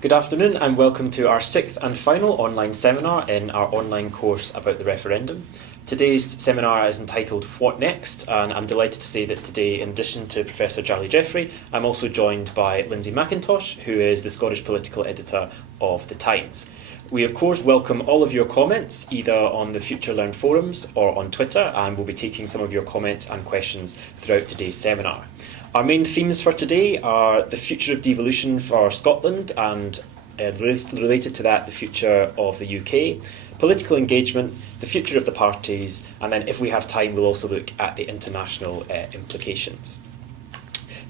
Good afternoon and welcome to our sixth and final online seminar in our online course about the referendum. Today's seminar is entitled What Next? And I'm delighted to say that today, in addition to Professor Charlie Jeffrey, I'm also joined by Lindsay McIntosh, who is the Scottish political editor of The Times. We of course welcome all of your comments either on the Future Learn forums or on Twitter, and we'll be taking some of your comments and questions throughout today's seminar. Our main themes for today are the future of devolution for Scotland and related to that, the future of the UK, political engagement, the future of the parties, and then if we have time we'll also look at the international implications.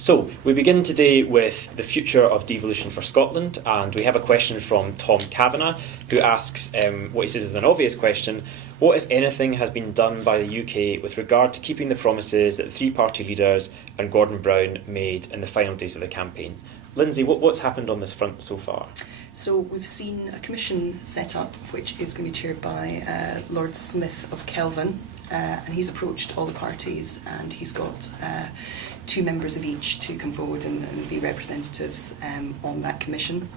So, we begin today with the future of devolution for Scotland, and we have a question from Tom Kavanagh, who asks, what he says is an obvious question: what, if anything, has been done by the UK with regard to keeping the promises that the three party leaders and Gordon Brown made in the final days of the campaign? Lindsay, what's happened on this front so far? So we've seen a commission set up, which is going to be chaired by Lord Smith of Kelvin, and he's approached all the parties, and he's got two members of each to come forward and be representatives on that commission.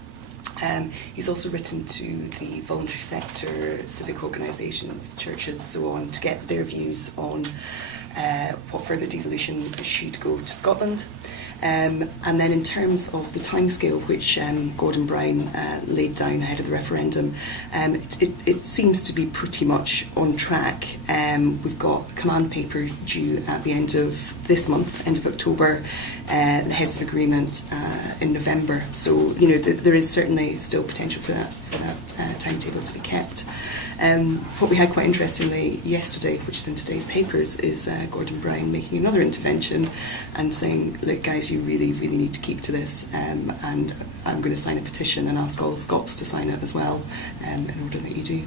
He's also written to the voluntary sector, civic organisations, churches, so on, to get their views on what further devolution should go to Scotland. And then in terms of the timescale which Gordon Brown laid down ahead of the referendum, it seems to be pretty much on track. We've got command paper due at the end of this month, end of October, the heads of agreement in November. So, you know, there is certainly still potential for that timetable to be kept. What we had quite interestingly yesterday, which is in today's papers, is Gordon Brown making another intervention and saying, look guys, you really need to keep to this, and I'm going to sign a petition and ask all Scots to sign it as well, in order that you do.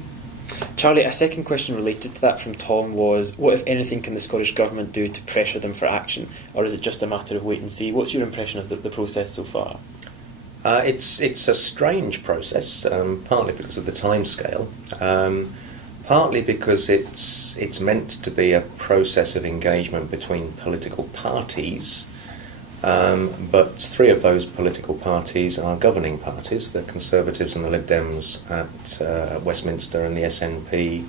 Charlie, a second question related to that from Tom was, what, if anything, can the Scottish Government do to pressure them for action, or is it just a matter of wait and see? What's your impression of the process so far? It's a strange process, partly because of the timescale, partly because it's meant to be a process of engagement between political parties, but three of those political parties are governing parties: the Conservatives and the Lib Dems at Westminster and the SNP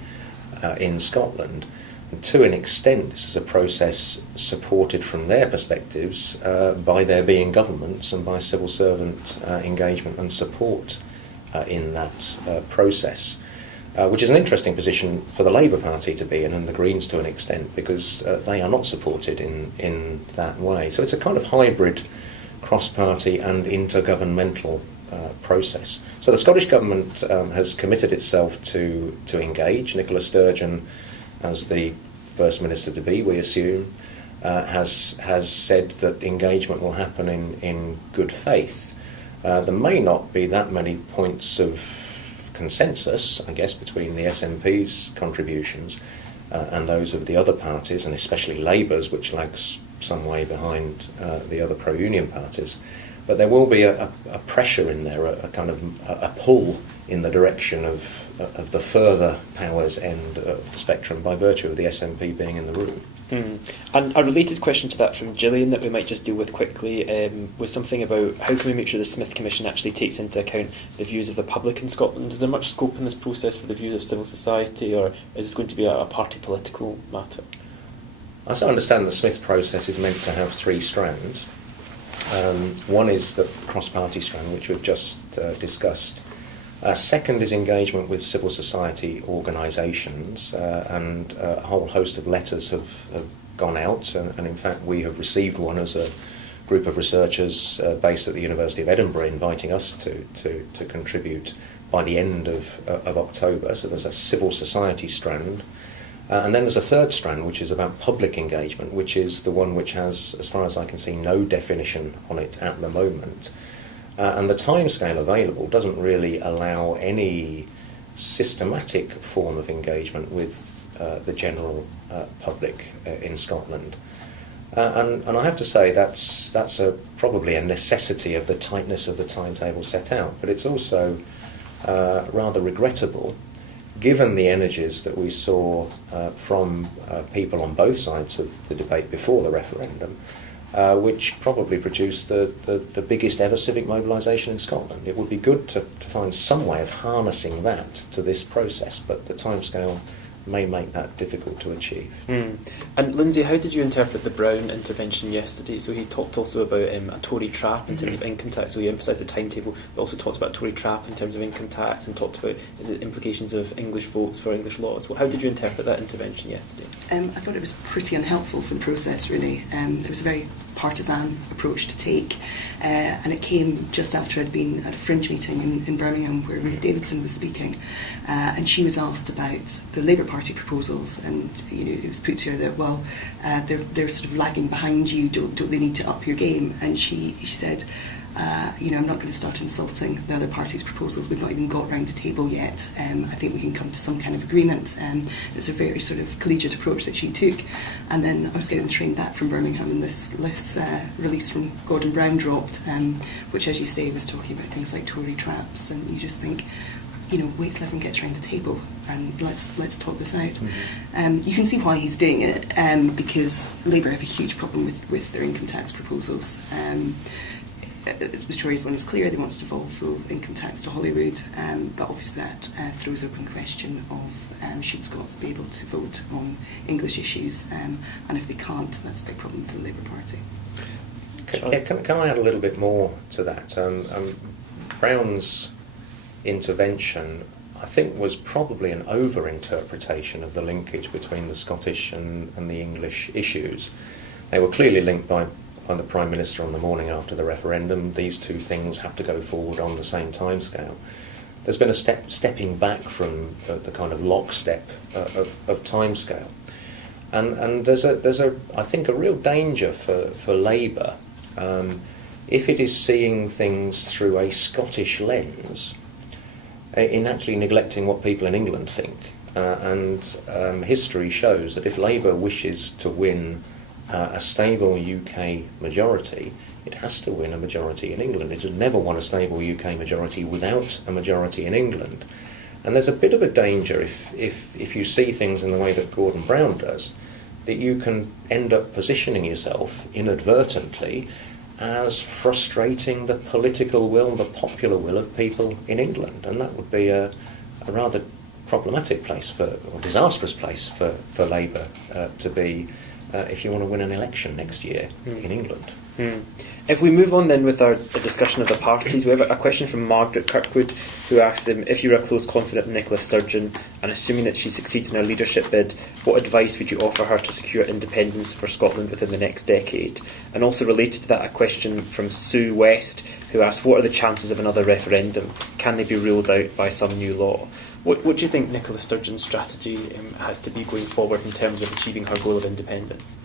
in Scotland. And to an extent, this is a process supported from their perspectives by there being governments and by civil servant engagement and support in that process, which is an interesting position for the Labour Party to be in, and the Greens to an extent, because they are not supported in that way. So it's a kind of hybrid cross-party and intergovernmental process. So the Scottish Government has committed itself to engage. Nicola Sturgeon, as the First Minister-to-be, we assume, has said that engagement will happen in good faith. There may not be that many points of consensus, I guess, between the SNP's contributions and those of the other parties, and especially Labour's, which lags some way behind the other pro-union parties. But there will be a pressure in there, a kind of a pull in the direction of the further powers end of the spectrum by virtue of the SNP being in the room. And a related question to that from Gillian that we might just deal with quickly was something about how can we make sure the Smith Commission actually takes into account the views of the public in Scotland? Is there much scope in this process for the views of civil society, or is this going to be a party political matter? As I understand, the Smith process is meant to have three strands. One is the cross-party strand, which we've just discussed. Second is engagement with civil society organisations, and a whole host of letters have gone out, and in fact we have received one as a group of researchers based at the University of Edinburgh inviting us to contribute by the end of October. So there's a civil society strand. And then there's a third strand, which is about public engagement, which is the one which has, as far as I can see, no definition on it at the moment. And the timescale available doesn't really allow any systematic form of engagement with the general public in Scotland. And I have to say that's probably a necessity of the tightness of the timetable set out. But it's also rather regrettable, given the energies that we saw from people on both sides of the debate before the referendum, which probably produced the biggest ever civic mobilisation in Scotland. It would be good to find some way of harnessing that to this process, but the timescale may make that difficult to achieve. And Lindsay, how did you interpret the Brown intervention yesterday? So he talked also about a Tory trap in terms of income tax, so he emphasised the timetable, but also talked about Tory trap in terms of income tax and talked about the implications of English votes for English laws. Well, how did you interpret that intervention yesterday? I thought it was pretty unhelpful for the process, really. It was a very partisan approach to take, and it came just after I'd been at a fringe meeting in Birmingham where Ruth Davidson was speaking, and she was asked about the Labour Party proposals, and it was put to her that, well, they're sort of lagging behind you, don't they need to up your game? And she said, I'm not going to start insulting the other parties' proposals. We've not even got round the table yet. I think we can come to some kind of agreement. It's a very sort of collegiate approach that she took. And then I was getting the train back from Birmingham, and this release from Gordon Brown dropped, which, as you say, was talking about things like Tory traps. And you just think, wait till everyone gets round the table and let's talk this out. You can see why he's doing it, because Labour have a huge problem with their income tax proposals. The Tories one is clear, they want to devolve full income tax to Hollywood, but obviously that throws open the question of should Scots be able to vote on English issues, and if they can't, that's a big problem for the Labour Party. Can I add a little bit more to that? Brown's intervention, I think, was probably an over-interpretation of the linkage between the Scottish and the English issues. They were clearly linked by the Prime Minister on the morning after the referendum. These two things have to go forward on the same timescale. There's been a stepping back from the kind of lockstep of timescale, and there's I think a real danger for Labour if it is seeing things through a Scottish lens, in actually neglecting what people in England think. History shows that if Labour wishes to win a stable UK majority, it has to win a majority in England. It has never won a stable UK majority without a majority in England. And there's a bit of a danger if you see things in the way that Gordon Brown does, that you can end up positioning yourself inadvertently as frustrating the political will, the popular will of people in England. And that would be a rather problematic place or disastrous place for Labour to be if you want to win an election next year in England. If we move on then with our discussion of the parties, we have a question from Margaret Kirkwood, who asks if you were a close confidant in Nicola Sturgeon, and assuming that she succeeds in her leadership bid, what advice would you offer her to secure independence for Scotland within the next decade? And also related to that, a question from Sue West, who asks, what are the chances of another referendum? Can they be ruled out by some new law? What do you think Nicola Sturgeon's strategy has to be going forward in terms of achieving her goal of independence?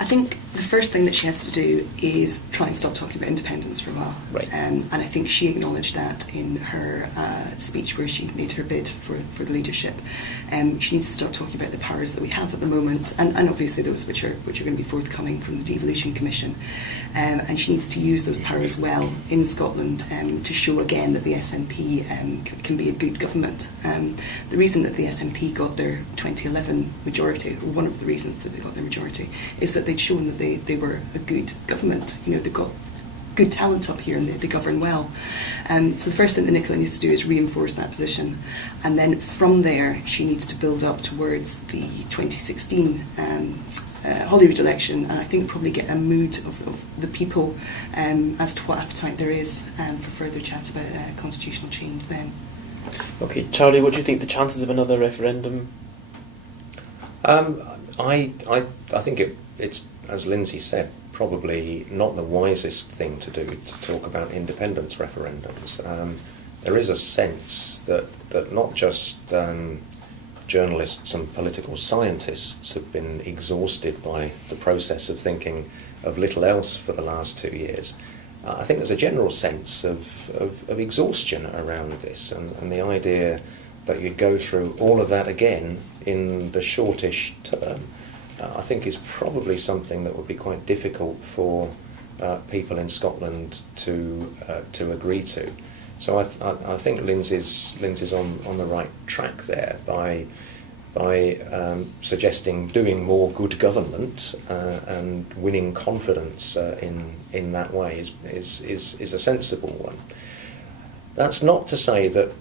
I think the first thing that she has to do is try and stop talking about independence for a while. Right. And I think she acknowledged that in her speech where she made her bid for the leadership. She needs to start talking about the powers that we have at the moment, and obviously those which are going to be forthcoming from the Devolution Commission. And she needs to use those powers well in Scotland to show again that the SNP can be a good government. The reason that the SNP got their 2011 majority, or one of the reasons that they got their majority, is that they'd shown that they were a good government. They've got good talent up here and they govern well. So the first thing that Nicola needs to do is reinforce that position, and then from there she needs to build up towards the 2016 Holyrood election, and I think probably get a mood of the people as to what appetite there is for further chat about constitutional change then. Okay, Charlie, what do you think the chances of another referendum? I think it's, as Lindsay said, probably not the wisest thing to do to talk about independence referendums. There is a sense that not just journalists and political scientists have been exhausted by the process of thinking of little else for the last 2 years. I think there's a general sense of exhaustion around this, and the idea that you'd go through all of that again in the shortish term, I think is probably something that would be quite difficult for people in Scotland to agree to. So I think Lindsay's on the right track there by suggesting doing more good government and winning confidence in that way is a sensible one. That's not to say that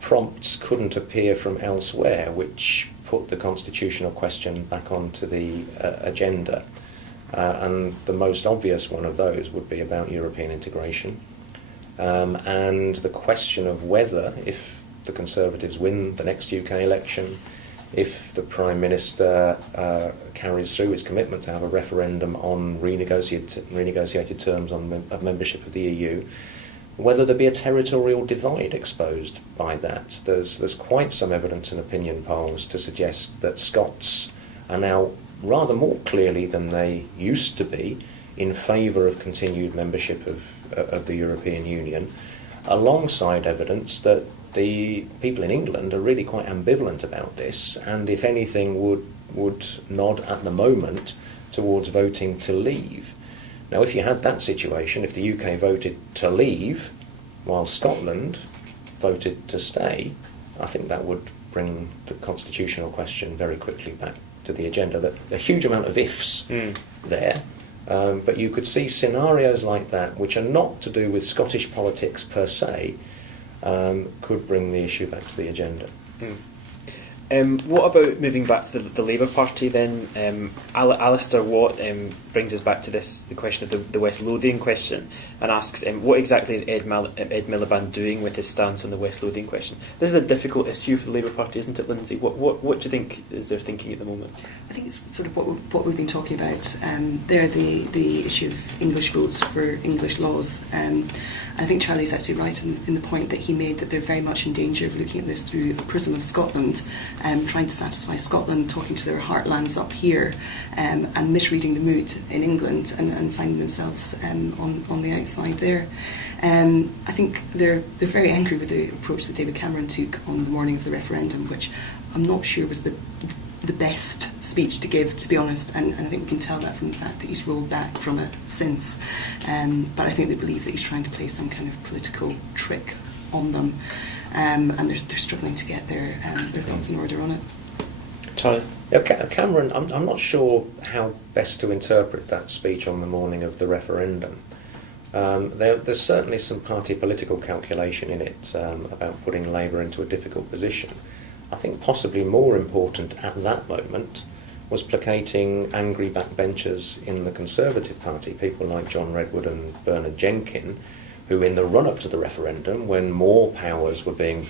prompts couldn't appear from elsewhere which put the constitutional question back onto the agenda. And the most obvious one of those would be about European integration. And the question of whether, if the Conservatives win the next UK election, if the Prime Minister carries through his commitment to have a referendum on renegotiated terms of membership of the EU, whether there be a territorial divide exposed by that. There's quite some evidence in opinion polls to suggest that Scots are now rather more clearly than they used to be in favour of continued membership of the European Union, alongside evidence that the people in England are really quite ambivalent about this, and if anything would nod at the moment towards voting to leave. Now, if you had that situation, if the UK voted to leave while Scotland voted to stay, I think that would bring the constitutional question very quickly back to the agenda. A huge amount of ifs there, but you could see scenarios like that, which are not to do with Scottish politics per se, could bring the issue back to the agenda. What about moving back to the Labour Party then? Alistair Watt brings us back to the question of the West Lothian question and asks, what exactly is Ed Miliband doing with his stance on the West Lothian question? This is a difficult issue for the Labour Party, isn't it, Lindsay? What do you think is their thinking at the moment? I think it's sort of what we've been talking about there, the issue of English votes for English laws. I think Charlie's actually right in the point that he made, that they're very much in danger of looking at this through a prism of Scotland, trying to satisfy Scotland, talking to their heartlands up here, and misreading the mood in England and finding themselves on the outside there. I think they're very angry with the approach that David Cameron took on the morning of the referendum, which I'm not sure was the best speech to give, to be honest, and I think we can tell that from the fact that he's rolled back from it since. But I think they believe that he's trying to play some kind of political trick on them, and they're struggling to get their thoughts in order on it. Charlie? Yeah, Cameron, I'm not sure how best to interpret that speech on the morning of the referendum. There's certainly some party political calculation in it about putting Labour into a difficult position. I think possibly more important at that moment was placating angry backbenchers in the Conservative Party, people like John Redwood and Bernard Jenkin, who in the run-up to the referendum, when more powers were being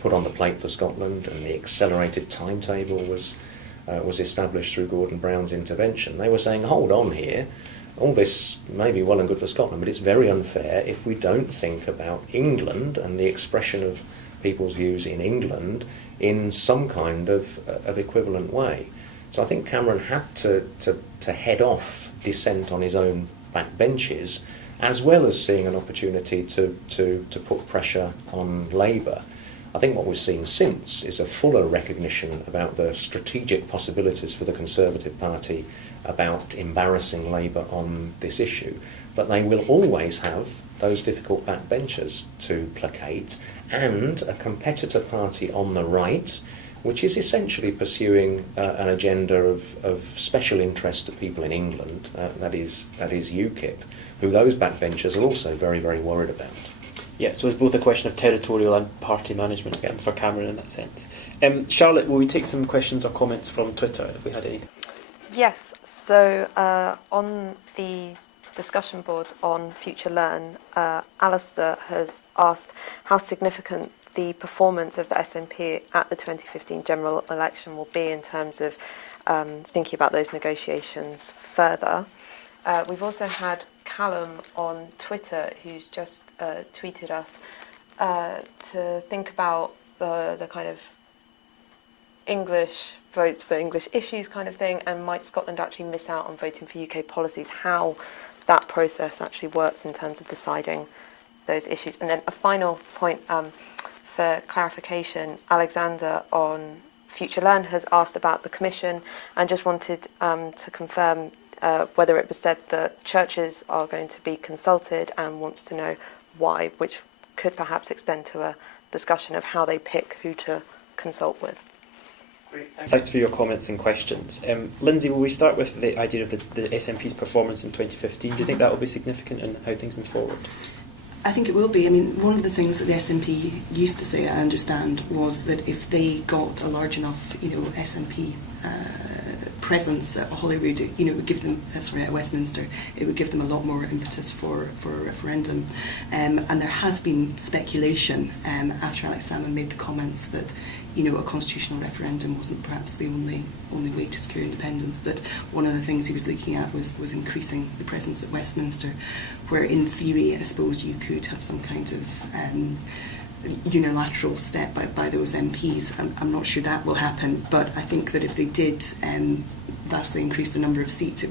put on the plate for Scotland and the accelerated timetable was established through Gordon Brown's intervention, they were saying, hold on here, all this may be well and good for Scotland, but it's very unfair if we don't think about England and the expression of people's views in England in some kind of equivalent way. So I think Cameron had to head off dissent on his own backbenches, as well as seeing an opportunity to put pressure on Labour. I think what we've seen since is a fuller recognition about the strategic possibilities for the Conservative Party about embarrassing Labour on this issue. But they will always have those difficult backbenchers to placate, and a competitor party on the right, which is essentially pursuing an agenda of special interest to people in England, that is UKIP, who those backbenchers are also very, very worried about. Yeah, so it's both a question of territorial and party management for Cameron in that sense. Charlotte, will we take some questions or comments from Twitter if we had any? Yes, so on the discussion board on Future Learn, Alistair has asked how significant the performance of the SNP at the 2015 general election will be in terms of thinking about those negotiations further. We've also had Callum on Twitter who's just tweeted us to think about the kind of English votes for English issues kind of thing, and might Scotland actually miss out on voting for UK policies, how that process actually works in terms of deciding those issues. And then a final point for clarification, Alexander on Future Learn has asked about the Commission and just wanted to confirm whether it was said that churches are going to be consulted, and wants to know why, which could perhaps extend to a discussion of how they pick who to consult with. Thanks for your comments and questions. Lindsay, will we start with the idea of the SNP's performance in 2015? Do you think that will be significant in how things move forward? I think it will be. I mean, one of the things that the SNP used to say, I understand, was that if they got a large enough, SNP presence at Holyrood, it would give them, at Westminster, it would give them a lot more impetus for a referendum. And there has been speculation after Alex Salmond made the comments that, a constitutional referendum wasn't perhaps the only way to secure independence, that one of the things he was looking at was increasing the presence at Westminster, where in theory, I suppose, you could have some kind of unilateral step by those MPs. I'm not sure that will happen, but I think that if they did vastly increase the number of seats, it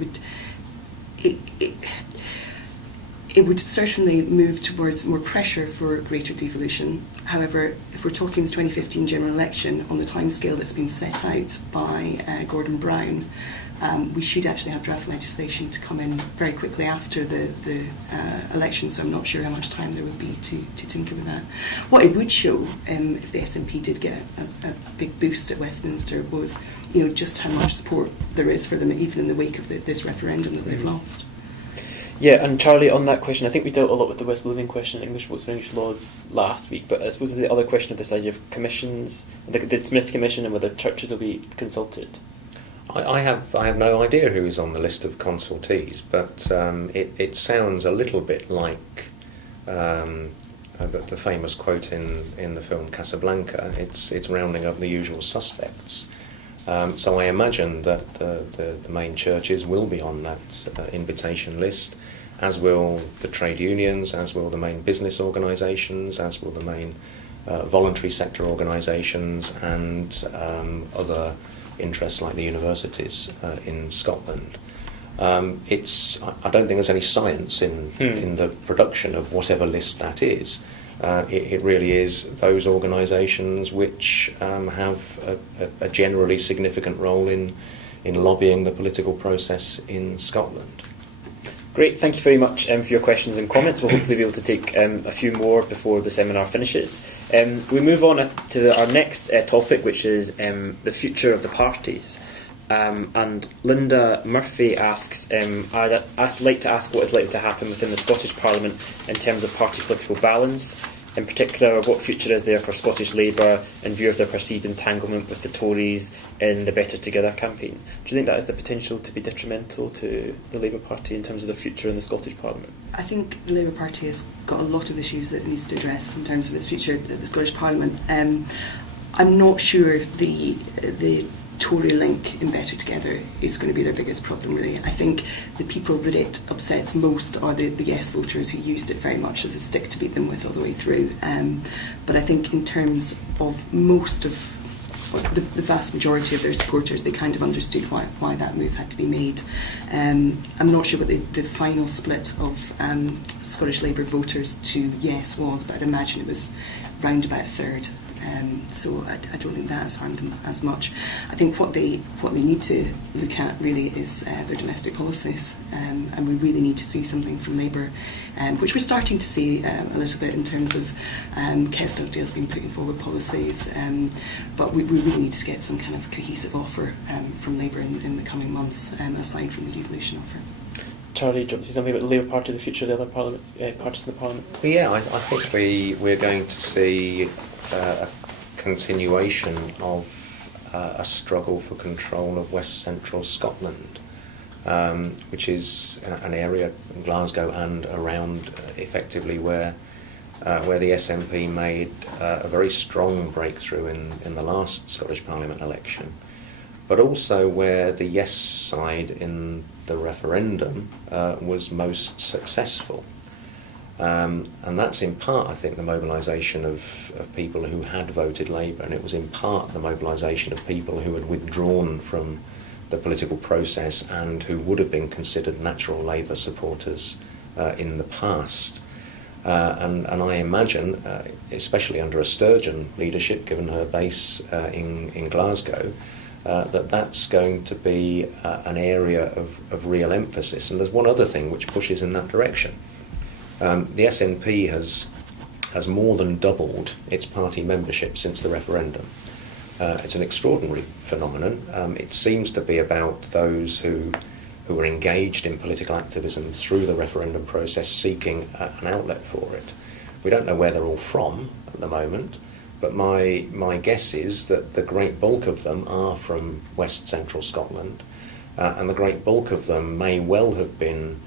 would certainly move towards more pressure for greater devolution. However, if we're talking the 2015 general election on the timescale that's been set out by Gordon Brown, we should actually have draft legislation to come in very quickly after the election, so I'm not sure how much time there would be to tinker with that. What it would show, if the SNP did get a big boost at Westminster, was just how much support there is for them, even in the wake of this referendum that they've lost. Yeah, and Charlie, on that question, I think we dealt a lot with the West Lothian question, English votes for English laws last week, but I suppose the other question of this idea of commissions, the Smith Commission, and whether churches will be consulted. I have no idea who's on the list of consultees, but it sounds a little bit like the famous quote in the film Casablanca. It's rounding up the usual suspects. So I imagine that the main churches will be on that invitation list, as will the trade unions, as will the main business organisations, as will the main voluntary sector organisations, and other interests like the universities in Scotland. I don't think there's any science in the production of whatever list that is. It really is those organisations which have a generally significant role in lobbying the political process in Scotland. Great, thank you very much for your questions and comments. We'll hopefully be able to take a few more before the seminar finishes. We move on to our next topic, which is the future of the parties. And Linda Murphy asks, I'd like to ask what is likely to happen within the Scottish Parliament in terms of party political balance. In particular, what future is there for Scottish Labour in view of their perceived entanglement with the Tories in the Better Together campaign? Do you think that has the potential to be detrimental to the Labour Party in terms of the future in the Scottish Parliament? I think the Labour Party has got a lot of issues that it needs to address in terms of its future at the Scottish Parliament. I'm not sure the Tory link in Better Together is going to be their biggest problem, really. I think the people that it upsets most are the yes voters who used it very much as a stick to beat them with all the way through. But I think in terms of most of the vast majority of their supporters, they kind of understood why that move had to be made. I'm not sure what the final split of Scottish Labour voters to yes was, but I'd imagine it was round about a third. So I don't think that has harmed them as much. I think what they need to look at really is their domestic policies, and we really need to see something from Labour, which we're starting to see a little bit in terms of Kes Dugdale's been putting forward policies, but we really need to get some kind of cohesive offer from Labour in the coming months, aside from the devolution offer. Charlie, do you want to say something about the Labour Party, the future of the other parties in the Parliament? Well, yeah, I think we're going to see a continuation of a struggle for control of West Central Scotland, which is an area in Glasgow and around effectively where the SNP made a very strong breakthrough in the last Scottish Parliament election, but also where the yes side in the referendum was most successful. And that's in part, I think, the mobilisation of people who had voted Labour, and it was in part the mobilisation of people who had withdrawn from the political process and who would have been considered natural Labour supporters in the past. And I imagine, especially under a Sturgeon leadership, given her base in Glasgow, that's going to be an area of real emphasis. And there's one other thing which pushes in that direction. The SNP has more than doubled its party membership since the referendum. It's an extraordinary phenomenon. It seems to be about those who are engaged in political activism through the referendum process, seeking an outlet for it. We don't know where they're all from at the moment, but my guess is that the great bulk of them are from West Central Scotland, and the great bulk of them may well have been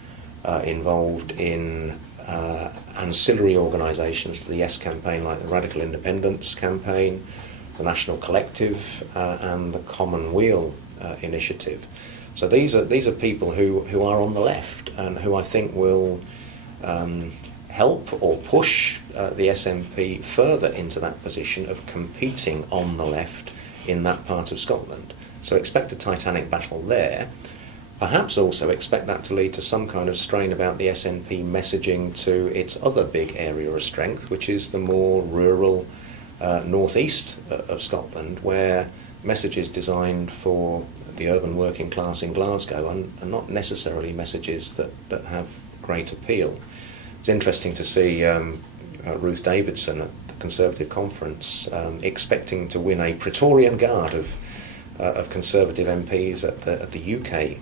involved in ancillary organisations to the Yes campaign, like the Radical Independence campaign, the National Collective, and the Common Weal initiative. So these are people who are on the left and who I think will help or push the SNP further into that position of competing on the left in that part of Scotland. So expect a titanic battle there. Perhaps also expect that to lead to some kind of strain about the SNP messaging to its other big area of strength, which is the more rural northeast of Scotland, where messages designed for the urban working class in Glasgow are not necessarily messages that have great appeal. It's interesting to see Ruth Davidson at the Conservative conference expecting to win a Praetorian Guard of Conservative MPs at the UK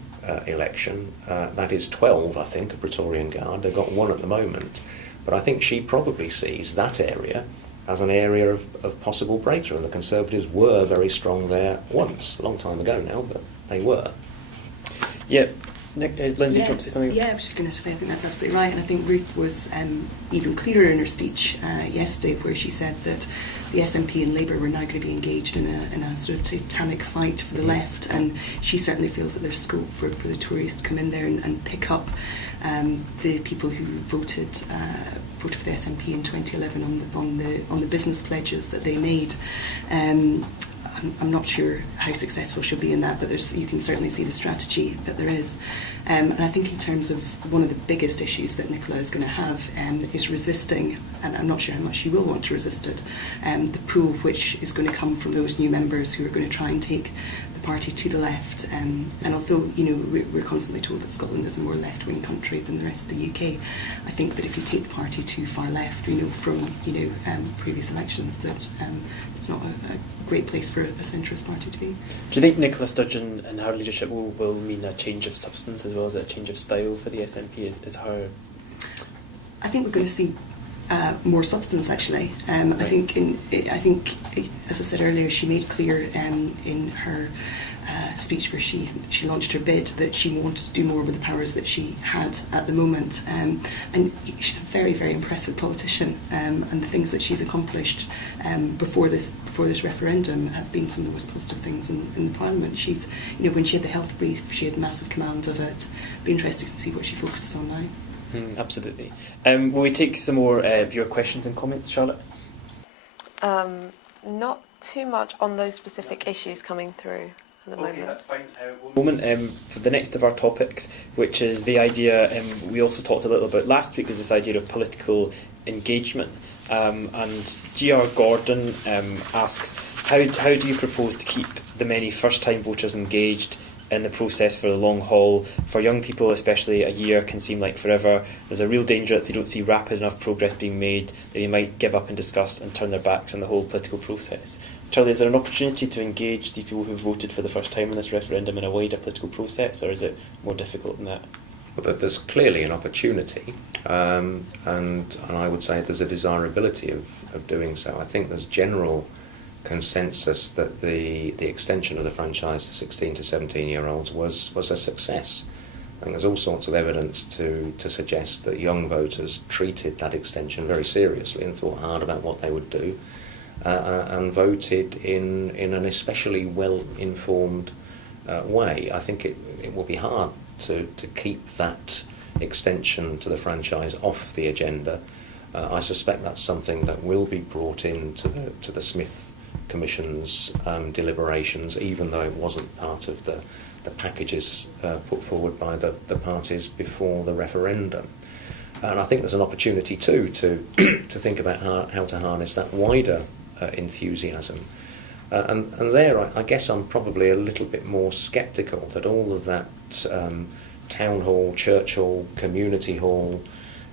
election. That is 12, I think, a Praetorian Guard. They've got one at the moment. But I think she probably sees that area as an area of possible breakthrough, and the Conservatives were very strong there once, a long time ago now, but they were. Yeah. Nick, Lindsay, do you want to say something? Yeah, I was just going to say I think that's absolutely right, and I think Ruth was even clearer in her speech yesterday, where she said that the SNP and Labour were now going to be engaged in a sort of titanic fight for the left, and she certainly feels that there's scope for the Tories to come in there and pick up the people who voted for the SNP in 2011 on the business pledges that they made. I'm not sure how successful she'll be in that, but you can certainly see the strategy that there is. And I think in terms of one of the biggest issues that Nicola is going to have is resisting, and I'm not sure how much she will want to resist it, the pool which is going to come from those new members who are going to try and take the party to the left. And although we're constantly told that Scotland is a more left-wing country than the rest of the UK, I think that if you take the party too far left, we know from previous elections that it's not a great place for a centrist party to be. Do you think Nicola Sturgeon and her leadership will mean a change of substance as well as a change of style for the SNP? Is her... I think we're going to see more substance, actually. Right. I think, as I said earlier, she made clear in her speech where she launched her bid that she wanted to do more with the powers that she had at the moment. And she's a very, very impressive politician, and the things that she's accomplished before this referendum have been some of the most positive things in the Parliament. She's, when she had the health brief, she had massive command of it. It'd be interesting to see what she focuses on now. Absolutely. Will we take some more viewer questions and comments, Charlotte? Not too much on those specific issues coming through at the moment. Okay, that's fine. For the next of our topics, which is the idea, we also talked a little about last week, was this idea of political engagement. And G.R. Gordon asks, how do you propose to keep the many first-time voters engaged in the process for the long haul? For young people especially, a year can seem like forever. There's a real danger that they don't see rapid enough progress being made, that they might give up in disgust and turn their backs on the whole political process. Charlie, is there an opportunity to engage these people who voted for the first time in this referendum in a wider political process, or is it more difficult than that? Well, there's clearly an opportunity, and I would say there's a desirability of doing so. I think there's general consensus that the extension of the franchise to 16 to 17-year-olds was a success. I think there's all sorts of evidence to suggest that young voters treated that extension very seriously and thought hard about what they would do, and voted in an especially well-informed way. I think it will be hard to keep that extension to the franchise off the agenda. I suspect that's something that will be brought into the Smith Commission's deliberations, even though it wasn't part of the packages put forward by the parties before the referendum. And I think there's an opportunity too to think about how to harness that wider enthusiasm. And there, I guess I'm probably a little bit more sceptical that all of that town hall, church hall, community hall,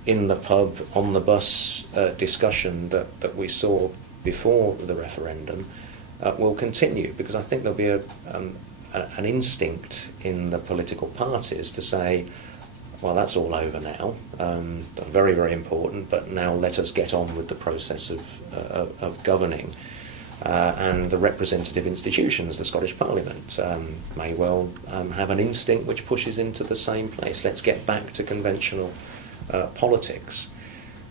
in the pub, on the bus discussion that we saw before the referendum will continue, because I think there'll be an instinct in the political parties to say, well, that's all over now, very, very important, but now let us get on with the process of governing. And the representative institutions, the Scottish Parliament, may well have an instinct which pushes into the same place. Let's get back to conventional politics.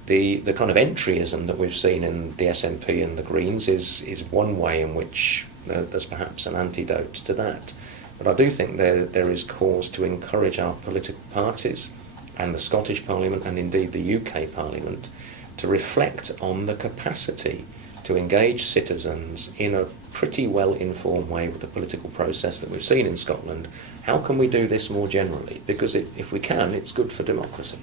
The kind of entryism that we've seen in the SNP and the Greens is one way in which there's perhaps an antidote to that. But I do think there is cause to encourage our political parties and the Scottish Parliament and indeed the UK Parliament to reflect on the capacity to engage citizens in a pretty well-informed way with the political process that we've seen in Scotland. How can we do this more generally? Because if we can, it's good for democracy.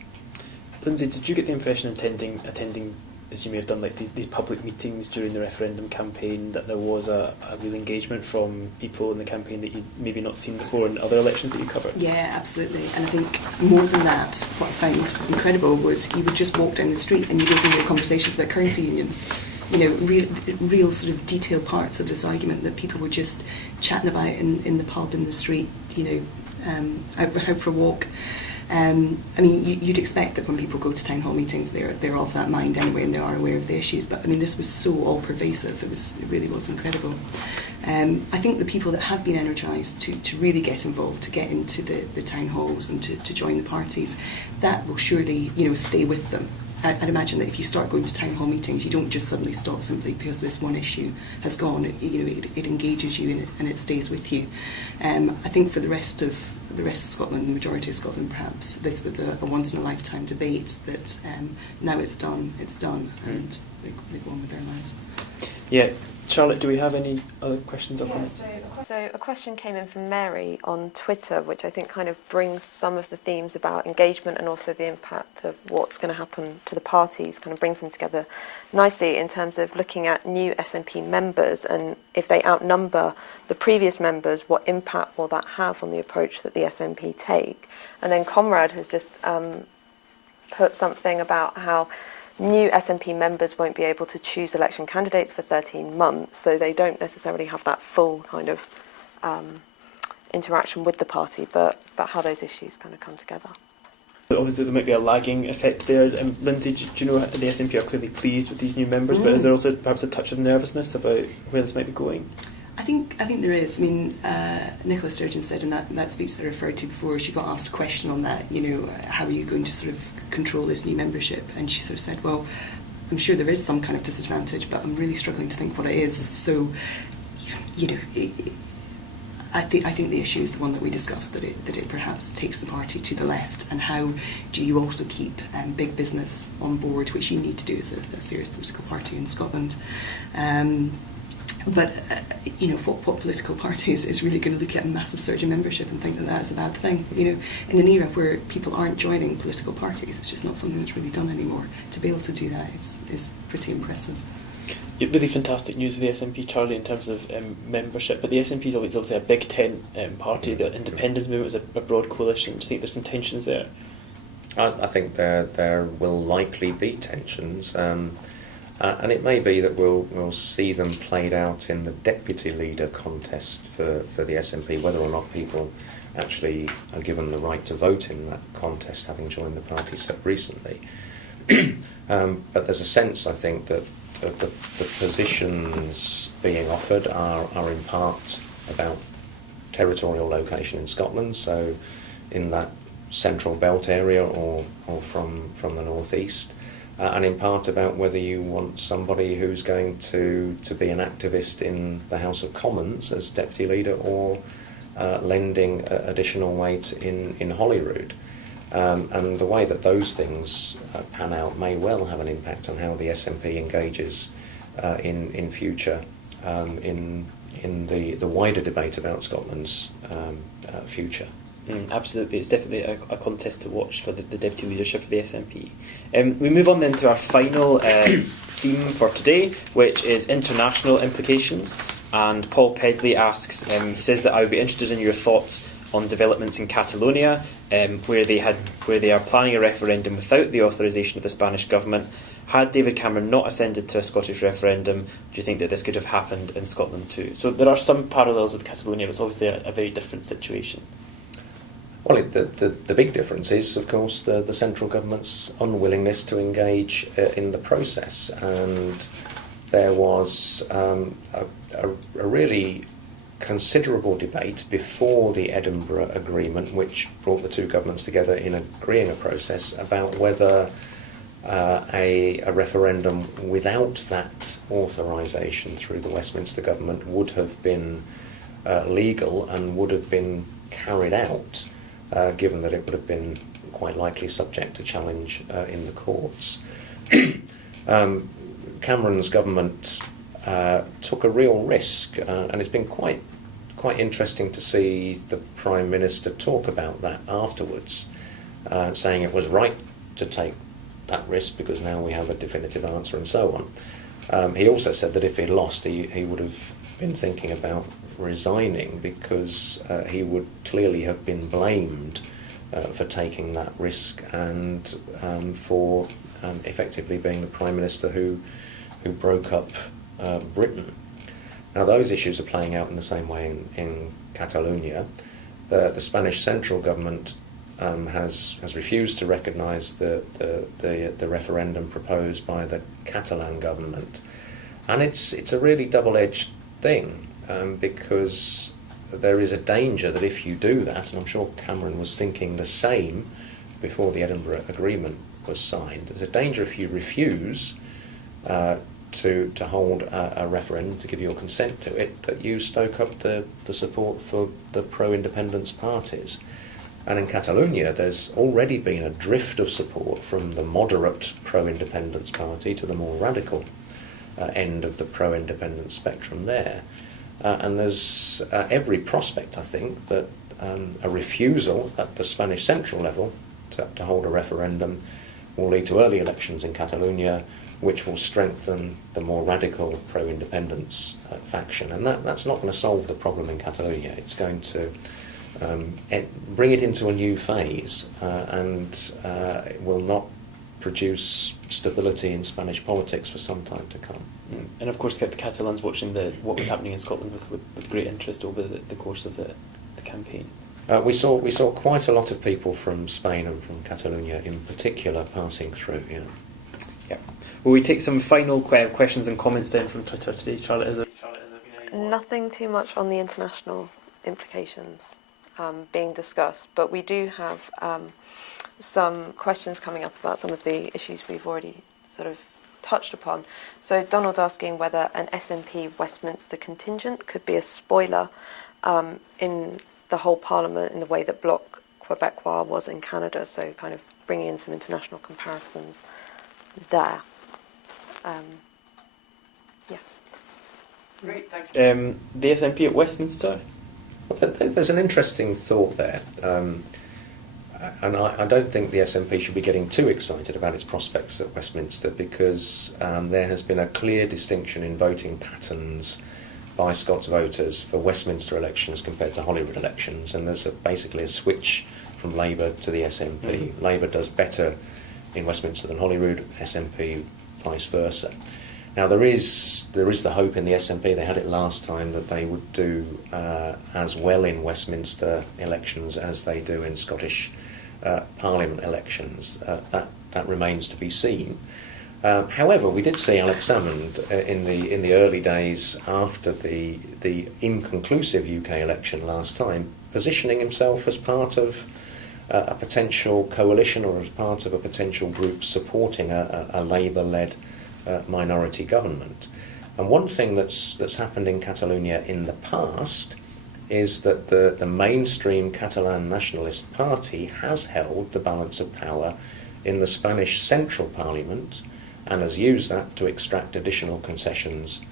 Lindsay, did you get the impression attending, as you may have done, like these public meetings during the referendum campaign, that there was a real engagement from people in the campaign that you'd maybe not seen before in other elections that you covered? Yeah, absolutely. And I think more than that, what I found incredible was you would just walk down the street and you'd open your conversations about currency unions. You know, real sort of detailed parts of this argument that people were just chatting about in the pub, in the street, you know, out for a walk. I mean, you'd expect that when people go to town hall meetings, they're of that mind anyway, and they are aware of the issues. But I mean, this was so all-pervasive. It really was incredible. I think the people that have been energised to really get involved, to get into the town halls and to join the parties, that will surely, you know, stay with them. I'd imagine that if you start going to town hall meetings, you don't just suddenly stop simply because this one issue has gone. It engages you and it stays with you. I think for the rest of Scotland, the majority of Scotland perhaps, this was a once in a lifetime debate that now it's done, and they go on with their lives. Yeah. Charlotte, do we have any other questions? So a question came in from Mary on Twitter, which I think kind of brings some of the themes about engagement and also the impact of what's going to happen to the parties, kind of brings them together nicely in terms of looking at new SNP members, and if they outnumber the previous members, what impact will that have on the approach that the SNP take? And then Conrad has just put something about how new SNP members won't be able to choose election candidates for 13 months, so they don't necessarily have that full kind of interaction with the party, but how those issues kind of come together. Obviously there might be a lagging effect there. Lindsay, do you know the SNP are clearly pleased with these new members, but is there also perhaps a touch of nervousness about where this might be going? I think there is. I mean, Nicola Sturgeon said in that speech that I referred to before, she got asked a question on that, you know, how are you going to sort of control this new membership? And she sort of said, well, I'm sure there is some kind of disadvantage, but I'm really struggling to think what it is. So, you know, I think the issue is the one that we discussed, that it perhaps takes the party to the left, and how do you also keep big business on board, which you need to do as a serious political party in Scotland. But, you know, what political party is really going to look at a massive surge in membership and think that that's a bad thing? You know, in an era where people aren't joining political parties, it's just not something that's really done anymore. To be able to do that is pretty impressive. Yeah, really fantastic news for the SNP, Charlie, in terms of membership. But the SNP is obviously a big tent party. The independence movement is a broad coalition. Do you think there's some tensions there? I think there will likely be tensions. And it may be that we'll see them played out in the deputy leader contest for the SNP, whether or not people actually are given the right to vote in that contest, having joined the party so recently. But there's a sense, I think, that the positions being offered are in part about territorial location in Scotland, so in that central belt area or from the northeast. And in part about whether you want somebody who's going to be an activist in the House of Commons as deputy leader, or lending additional weight in Holyrood. And the way that those things pan out may well have an impact on how the SNP engages in future in the wider debate about Scotland's future. Absolutely, it's definitely a contest to watch for the deputy leadership of the SNP. We move on then to our final theme for today, which is international implications. And Paul Pedley asks, he says that I would be interested in your thoughts on developments in Catalonia, where they are planning a referendum without the authorisation of the Spanish government. Had David Cameron not ascended to a Scottish referendum, do you think that this could have happened in Scotland too? So there are some parallels with Catalonia, but it's obviously a very different situation. Well, the big difference is, of course, the central government's unwillingness to engage in the process. And there was a really considerable debate before the Edinburgh Agreement, which brought the two governments together in agreeing a process, about whether a referendum without that authorisation through the Westminster government would have been legal and would have been carried out, given that it would have been quite likely subject to challenge in the courts. Cameron's government took a real risk, and it's been quite interesting to see the Prime Minister talk about that afterwards, saying it was right to take that risk because now we have a definitive answer and so on. He also said that if he'd lost, he would have been thinking about resigning because he would clearly have been blamed for taking that risk and for effectively being the Prime Minister who broke up Britain. Now those issues are playing out in the same way in Catalonia. The Spanish central government has refused to recognise the referendum proposed by the Catalan government, and it's a really double-edged thing because there is a danger that if you do that, and I'm sure Cameron was thinking the same before the Edinburgh Agreement was signed, there's a danger if you refuse to hold a referendum, to give your consent to it, that you stoke up the support for the pro-independence parties. And in Catalonia, there's already been a drift of support from the moderate pro-independence party to the more radical end of the pro-independence spectrum there. And there's every prospect, I think, that a refusal at the Spanish central level to hold a referendum will lead to early elections in Catalonia, which will strengthen the more radical pro-independence faction. And that's not going to solve the problem in Catalonia. It's going to bring it into a new phase, and it will not produce stability in Spanish politics for some time to come. And of course, the Catalans watching what was happening in Scotland with great interest over the course of the campaign. We saw quite a lot of people from Spain and from Catalonia in particular passing through. Yeah. Yeah. Will we take some final questions and comments then from Twitter today, Charlotte? Nothing too much on the international implications being discussed, but we do have some questions coming up about some of the issues we've already sort of touched upon. So Donald asking whether an SNP Westminster contingent could be a spoiler in the whole Parliament in the way that Bloc Québécois was in Canada, so kind of bringing in some international comparisons there. Yes. Great, thank you. The SNP at Westminster? Well, there's an interesting thought there. And I don't think the SNP should be getting too excited about its prospects at Westminster because there has been a clear distinction in voting patterns by Scots voters for Westminster elections compared to Holyrood elections, and there's basically a switch from Labour to the SNP. Mm-hmm. Labour does better in Westminster than Holyrood, SNP vice versa. Now there is the hope in the SNP, they had it last time, that they would do as well in Westminster elections as they do in Scottish Parliament elections. That remains to be seen. However, we did see Alex Salmond in the early days after the inconclusive UK election last time, positioning himself as part of a potential coalition or as part of a potential group supporting a Labour-led minority government. And one thing that's happened in Catalonia in the past is that the mainstream Catalan nationalist party has held the balance of power in the Spanish central parliament and has used that to extract additional concessions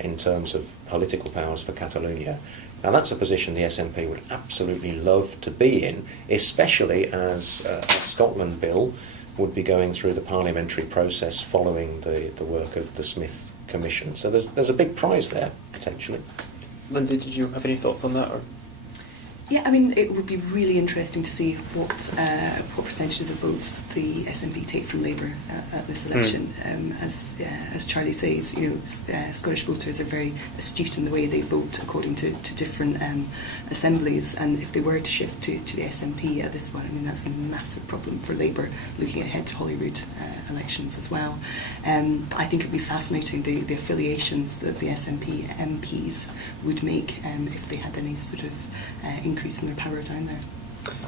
in terms of political powers for Catalonia. Now that's a position the SNP would absolutely love to be in, especially as a Scotland bill would be going through the parliamentary process following the work of the Smith Commission. So there's a big prize there, potentially. Lindsay, did you have any thoughts on that? Or? Yeah, I mean, it would be really interesting to see what percentage of the votes the SNP take from Labour at this election. As Charlie says, Scottish voters are very astute in the way they vote according to different assemblies, and if they were to shift to the SNP at this one, I mean, that's a massive problem for Labour looking ahead to Holyrood elections as well. But I think it would be fascinating the affiliations that the SNP MPs would make if they had any sort of increase in their power down there.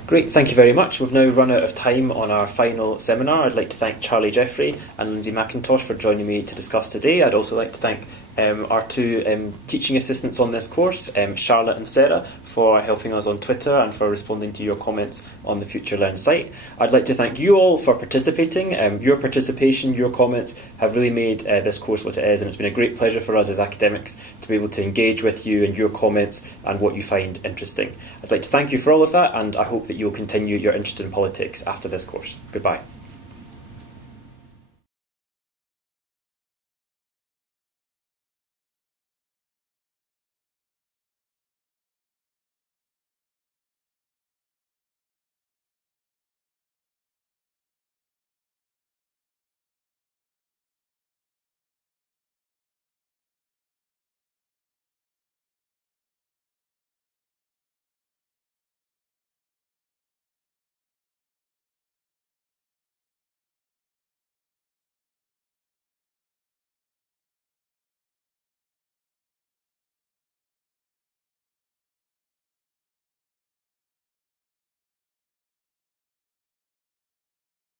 Great, thank you very much. We've now run out of time on our final seminar. I'd like to thank Charlie Jeffrey and Lindsay McIntosh for joining me to discuss today. I'd also like to thank our two teaching assistants on this course, Charlotte and Sarah, for helping us on Twitter and for responding to your comments on the Future Learn site. I'd like to thank you all for participating. Your participation, your comments have really made this course what it is, and it's been a great pleasure for us as academics to be able to engage with you and your comments and what you find interesting. I'd like to thank you for all of that, and I hope that you'll continue your interest in politics after this course. Goodbye.